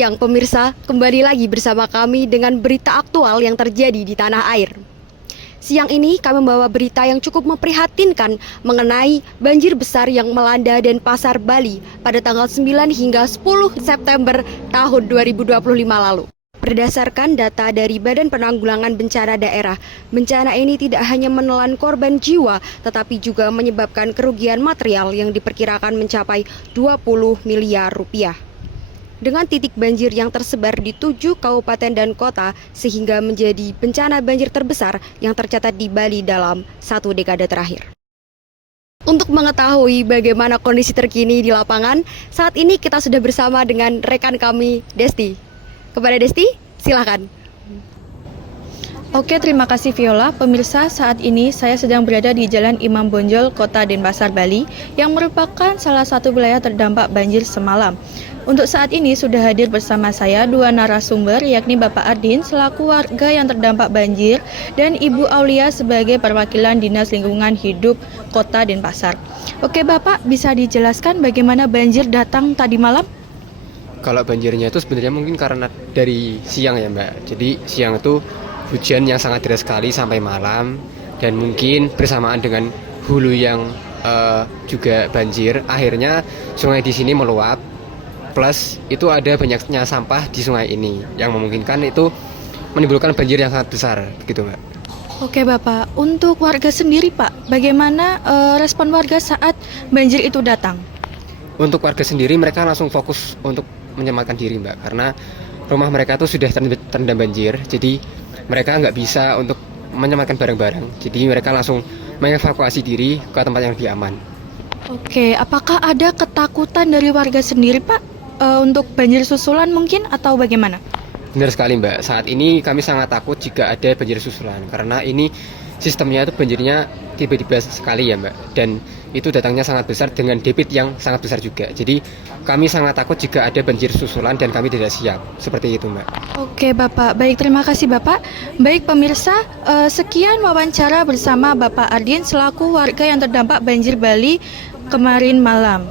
siang pemirsa, kembali lagi bersama kami dengan berita aktual yang terjadi di tanah air. Siang ini kami membawa berita yang cukup memprihatinkan mengenai banjir besar yang melanda Denpasar, Bali pada tanggal 9 hingga 10 September tahun 2025 lalu. Berdasarkan data dari Badan Penanggulangan Bencana Daerah, bencana ini tidak hanya menelan korban jiwa, tetapi juga menyebabkan kerugian material yang diperkirakan mencapai 20 miliar rupiah. Dengan titik banjir yang tersebar di 7 kabupaten dan kota, sehingga menjadi bencana banjir terbesar yang tercatat di Bali dalam 1 dekade terakhir. Untuk mengetahui bagaimana kondisi terkini di lapangan, saat ini kita sudah bersama dengan rekan kami, Desti. Kepada Desti, silakan. Oke, terima kasih Viola. Pemirsa, saat ini saya sedang berada di Jalan Imam Bonjol, Kota Denpasar, Bali, yang merupakan salah satu wilayah terdampak banjir semalam. Untuk saat ini sudah hadir bersama saya dua narasumber, yakni Bapak Ardin selaku warga yang terdampak banjir dan Ibu Aulia sebagai perwakilan Dinas Lingkungan Hidup Kota Denpasar. Oke Bapak, bisa dijelaskan bagaimana banjir datang tadi malam? Kalau banjirnya itu sebenarnya mungkin karena dari siang ya Mbak. Jadi siang itu hujan yang sangat deras sekali sampai malam, dan mungkin bersamaan dengan hulu yang juga banjir, akhirnya sungai di sini meluap. Plus itu ada banyaknya sampah di sungai ini yang memungkinkan itu menimbulkan banjir yang sangat besar, begitu Mbak. Oke Bapak, untuk warga sendiri Pak, bagaimana respon warga saat banjir itu datang? Untuk warga sendiri mereka langsung fokus untuk menyelamatkan diri Mbak, karena rumah mereka itu sudah terendam banjir, jadi mereka nggak bisa untuk menyelamatkan barang-barang, jadi mereka langsung mengevakuasi diri ke tempat yang lebih aman. Oke, apakah ada ketakutan dari warga sendiri Pak untuk banjir susulan mungkin atau bagaimana? Benar sekali Mbak, saat ini kami sangat takut jika ada banjir susulan, karena ini sistemnya itu banjirnya tiba-tiba sekali ya Mbak, dan itu datangnya sangat besar dengan debit yang sangat besar juga. Jadi kami sangat takut jika ada banjir susulan dan kami tidak siap, seperti itu Mbak. Oke Bapak, baik, terima kasih Bapak. Baik pemirsa, sekian wawancara bersama Bapak Ardin selaku warga yang terdampak banjir Bali kemarin malam.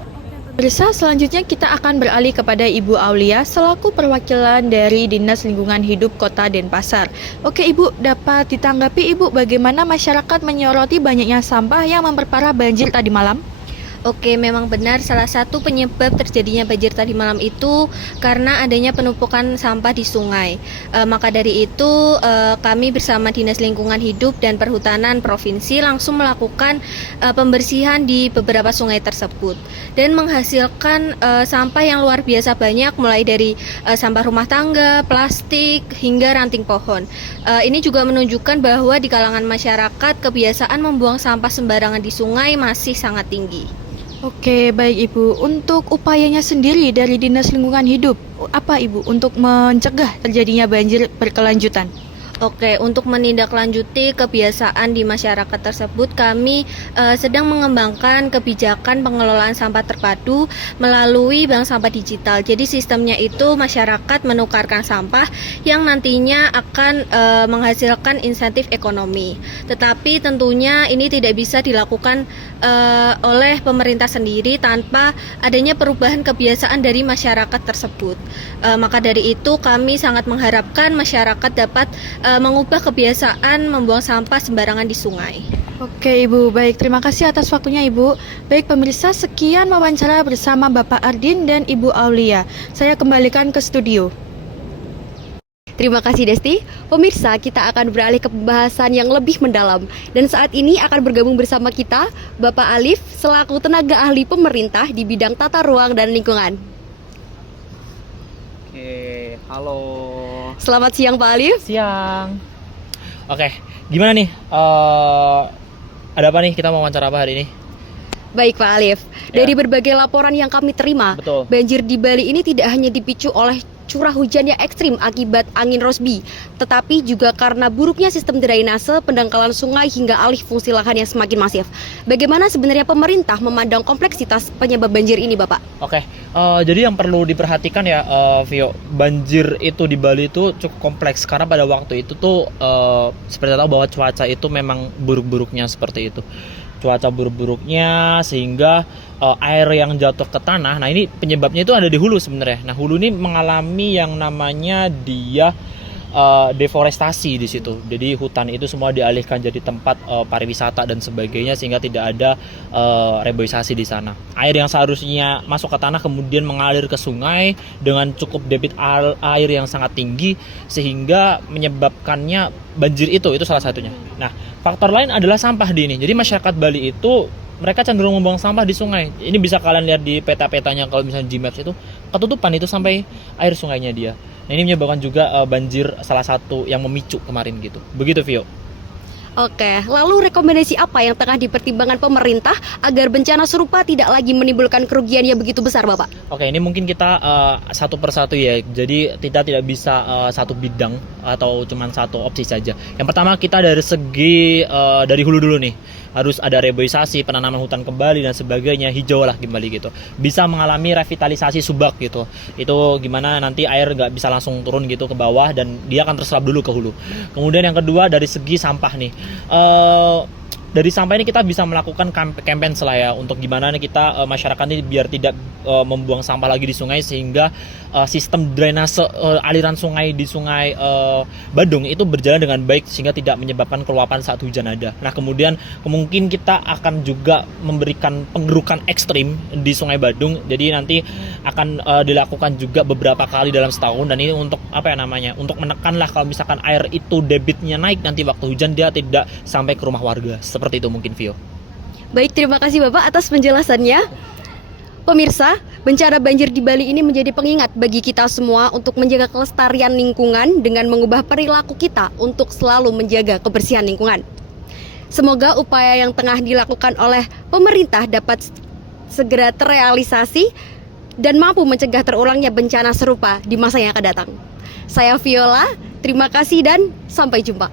Pemirsa, selanjutnya kita akan beralih kepada Ibu Aulia selaku perwakilan dari Dinas Lingkungan Hidup Kota Denpasar. Oke Ibu, dapat ditanggapi Ibu bagaimana masyarakat menyoroti banyaknya sampah yang memperparah banjir tadi malam? Oke, memang benar salah satu penyebab terjadinya banjir tadi malam itu karena adanya penumpukan sampah di sungai. Maka dari itu kami bersama Dinas Lingkungan Hidup dan Perhutanan Provinsi langsung melakukan pembersihan di beberapa sungai tersebut dan menghasilkan sampah yang luar biasa banyak, mulai dari sampah rumah tangga, plastik, hingga ranting pohon. Ini juga menunjukkan bahwa di kalangan masyarakat kebiasaan membuang sampah sembarangan di sungai masih sangat tinggi. Oke, baik Ibu. Untuk upayanya sendiri dari Dinas Lingkungan Hidup, apa Ibu untuk mencegah terjadinya banjir berkelanjutan? Oke, untuk menindaklanjuti kebiasaan di masyarakat tersebut, kami sedang mengembangkan kebijakan pengelolaan sampah terpadu melalui bank sampah digital. Jadi sistemnya itu masyarakat menukarkan sampah yang nantinya akan menghasilkan insentif ekonomi. Tetapi tentunya ini tidak bisa dilakukan oleh pemerintah sendiri tanpa adanya perubahan kebiasaan dari masyarakat tersebut. Maka dari itu kami sangat mengharapkan masyarakat dapat mengubah kebiasaan membuang sampah sembarangan di sungai. Oke Ibu, baik, terima kasih atas waktunya Ibu. Baik pemirsa, sekian wawancara bersama Bapak Ardin dan Ibu Aulia. Saya kembalikan ke studio. Terima kasih Desti. Pemirsa, kita akan beralih ke pembahasan yang lebih mendalam. Dan saat ini akan bergabung bersama kita Bapak Alif selaku tenaga ahli pemerintah di bidang tata ruang dan lingkungan. Oke, halo. Selamat siang Pak Alif. Siang. Oke, gimana nih? Ada apa nih? Kita mau wawancara apa hari ini? Baik Pak Alif, dari berbagai laporan yang kami terima, Betul. banjir di Bali ini tidak hanya dipicu oleh curah hujan yang ekstrim akibat angin Rossby, tetapi juga karena buruknya sistem drainase, pendangkalan sungai hingga alih fungsi lahan yang semakin masif. Bagaimana sebenarnya pemerintah memandang kompleksitas penyebab banjir ini, Bapak? Oke, jadi yang perlu diperhatikan ya, Vio, banjir itu di Bali itu cukup kompleks karena pada waktu itu tuh seperti tahu bahwa cuaca itu memang buruk-buruknya seperti itu. cuaca buruk-buruknya, sehingga air yang jatuh ke tanah. Nah, ini penyebabnya itu ada di hulu sebenarnya. Nah, hulu ini mengalami yang namanya dia deforestasi di situ. Jadi hutan itu semua dialihkan jadi tempat pariwisata dan sebagainya, sehingga tidak ada reboisasi di sana. Air yang seharusnya masuk ke tanah kemudian mengalir ke sungai dengan cukup debit air yang sangat tinggi, sehingga menyebabkannya banjir itu salah satunya. Nah, faktor lain adalah sampah di ini. Jadi masyarakat Bali itu mereka cenderung membuang sampah di sungai. Ini bisa kalian lihat di peta-petanya kalau misalnya Gmaps itu ketutupan itu sampai air sungainya dia. Nah, ini menyebabkan juga banjir, salah satu yang memicu kemarin gitu. Begitu, Vio. Oke, lalu rekomendasi apa yang tengah dipertimbangkan pemerintah agar bencana serupa tidak lagi menimbulkan kerugian yang begitu besar, Bapak? Oke, ini mungkin kita satu persatu ya. Jadi kita tidak bisa satu bidang atau cuma satu opsi saja. Yang pertama kita dari segi dari hulu dulu nih. Harus ada reboisasi, penanaman hutan kembali dan sebagainya, hijau lah kembali gitu. Bisa mengalami revitalisasi subak gitu. Itu gimana nanti air nggak bisa langsung turun gitu ke bawah dan dia akan terserap dulu ke hulu. Kemudian yang kedua dari segi sampah nih. Dari sampah ini kita bisa melakukan campaign lah ya, untuk gimana nih kita masyarakat ini biar tidak membuang sampah lagi di sungai, sehingga sistem drainase aliran sungai di sungai Badung itu berjalan dengan baik sehingga tidak menyebabkan keluapan saat hujan ada. Nah, kemudian mungkin kita akan juga memberikan penggerukan ekstrim di sungai Badung. Jadi nanti akan dilakukan juga beberapa kali dalam setahun, dan ini untuk apa ya namanya? Untuk menekan lah kalau misalkan air itu debitnya naik nanti waktu hujan dia tidak sampai ke rumah warga. Seperti itu mungkin, Vio. Baik, terima kasih Bapak atas penjelasannya. Pemirsa, bencana banjir di Bali ini menjadi pengingat bagi kita semua untuk menjaga kelestarian lingkungan dengan mengubah perilaku kita untuk selalu menjaga kebersihan lingkungan. Semoga upaya yang tengah dilakukan oleh pemerintah dapat segera terrealisasi dan mampu mencegah terulangnya bencana serupa di masa yang akan datang. Saya Viola, terima kasih dan sampai jumpa.